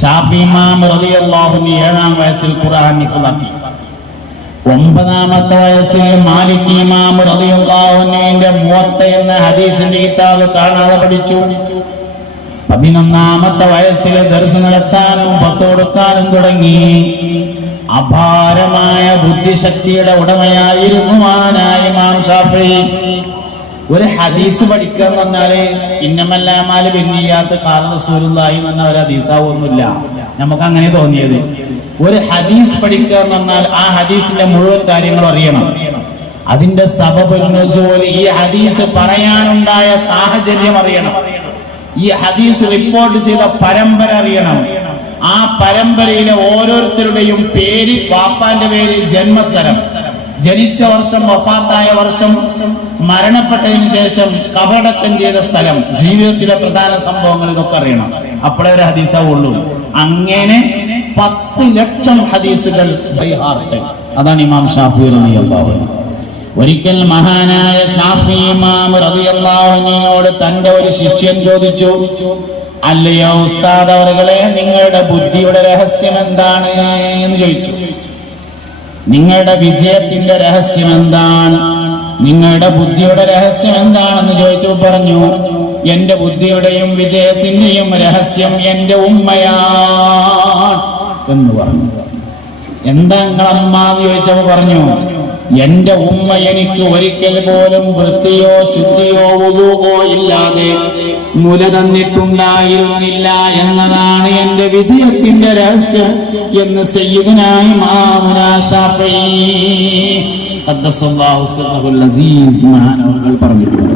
ഷാഫി ഇമാം റളിയല്ലാഹു അൻഹു 7-ാം വയസ്സിൽ ഖുർആൻ ഹിഫ്ളാക്കി. 9-ാമത്തെ വയസ്സിൽ മാലിക് ഇമാം റളിയല്ലാഹു അൻഹുവിന്റെ മുവത്ത എന്ന ഹദീസിന്റെ കിതാബ് കാണാതെ പഠിച്ചു. 11-ാമത്തെ വയസ്സിൽ ദർസ് നടത്താനും പത്ത് കൊടുക്കാനും തുടങ്ങി. അപാരമായ ബുദ്ധിശക്തിയുടെ ഉടമയായിരുന്നു മഹാനായ ഇമാം ഷാഫിഈ. ഒരു ഹദീസ് പഠിക്കുക എന്ന് പറഞ്ഞാല് ഇന്നമൽ അഅ്മാലു ബിന്നിയ്യാത്ത് ഖാല റസൂലുള്ളാഹി എന്ന ഒരു ഹദീസാവൊന്നുമില്ല. നമുക്ക് അങ്ങനെ തോന്നിയത്. ഒരു ഹദീസ് പഠിക്കുക എന്ന് പറഞ്ഞാൽ ആ ഹദീസിന്റെ മുഴുവൻ കാര്യങ്ങളും അറിയണം. അതിന്റെ സബബുൽ നുസൂൽ, ഈ ഹദീസ് പറയാനുണ്ടായ സാഹചര്യം അറിയണം. ഈ ഹദീസ് റിപ്പോർട്ട് ചെയ്ത പരമ്പര അറിയണം. ആ പരമ്പരയിലെ ഓരോരുത്തരുടെയും പേര്, വാപ്പാന്റെ പേര്, ജന്മസ്ഥലം, ജനിച്ച വർഷം, വഫാത്തായ വർഷം, മരണപ്പെട്ടതിന് ശേഷം കബറടക്കം ചെയ്ത സ്ഥലം, ജീവിതത്തിലെ പ്രധാന സംഭവങ്ങൾ ഇതൊക്കെ അറിയണം. അപ്പോഴേ ഒരു ഹദീസാവുള്ളൂ. അങ്ങനെ 10 ലക്ഷം ഹദീസുകൾ ബൈ ഹാർട്ട്. അതാണ് ഇമാം ഷാഫിഈ റളിയല്ലാഹു അൻഹു. ഒരിക്കൽ മഹാനായ ഷാഫിഈ ഇമാം റളിയല്ലാഹു അൻഹുവിനോട് തന്റെ ഒരു ശിഷ്യൻ ചോദിച്ചു, അല്ലയോ ഉസ്താദ് അവറുകളെ, നിങ്ങളുടെ ബുദ്ധിയുടെ രഹസ്യം എന്താണ് എന്ന് ചോദിച്ചു. നിങ്ങളുടെ വിജയത്തിന്റെ രഹസ്യം എന്താണ്, നിങ്ങളുടെ ബുദ്ധിയുടെ രഹസ്യം എന്താണെന്ന് ചോദിച്ചു. പറഞ്ഞു, എന്റെ ബുദ്ധിയുടെയും വിജയത്തിന്റെയും രഹസ്യം എന്റെ ഉമ്മയാണ് എന്ന് പറഞ്ഞു. എന്താ നിങ്ങളമ്മ എന്ന് ചോദിച്ചപ്പോ പറഞ്ഞു, എന്റെ ഉമ്മ എനിക്ക് ഒരിക്കൽ പോലും വൃത്തിയോ ശുദ്ധിയോ വുളൂഅോ ഇല്ലാതെ മുല തന്നിട്ടുണ്ടായിരുന്നില്ല എന്നതാണ് എന്റെ വിജയത്തിന്റെ രഹസ്യം എന്ന് സയ്യിദുനാ ഇമാമുനാ ഷാഫിഈ ഖദ്ദസല്ലാഹു സിർറഹുൽ അസീസ് മഹാനവർകൾ പറഞ്ഞിട്ടുണ്ട്.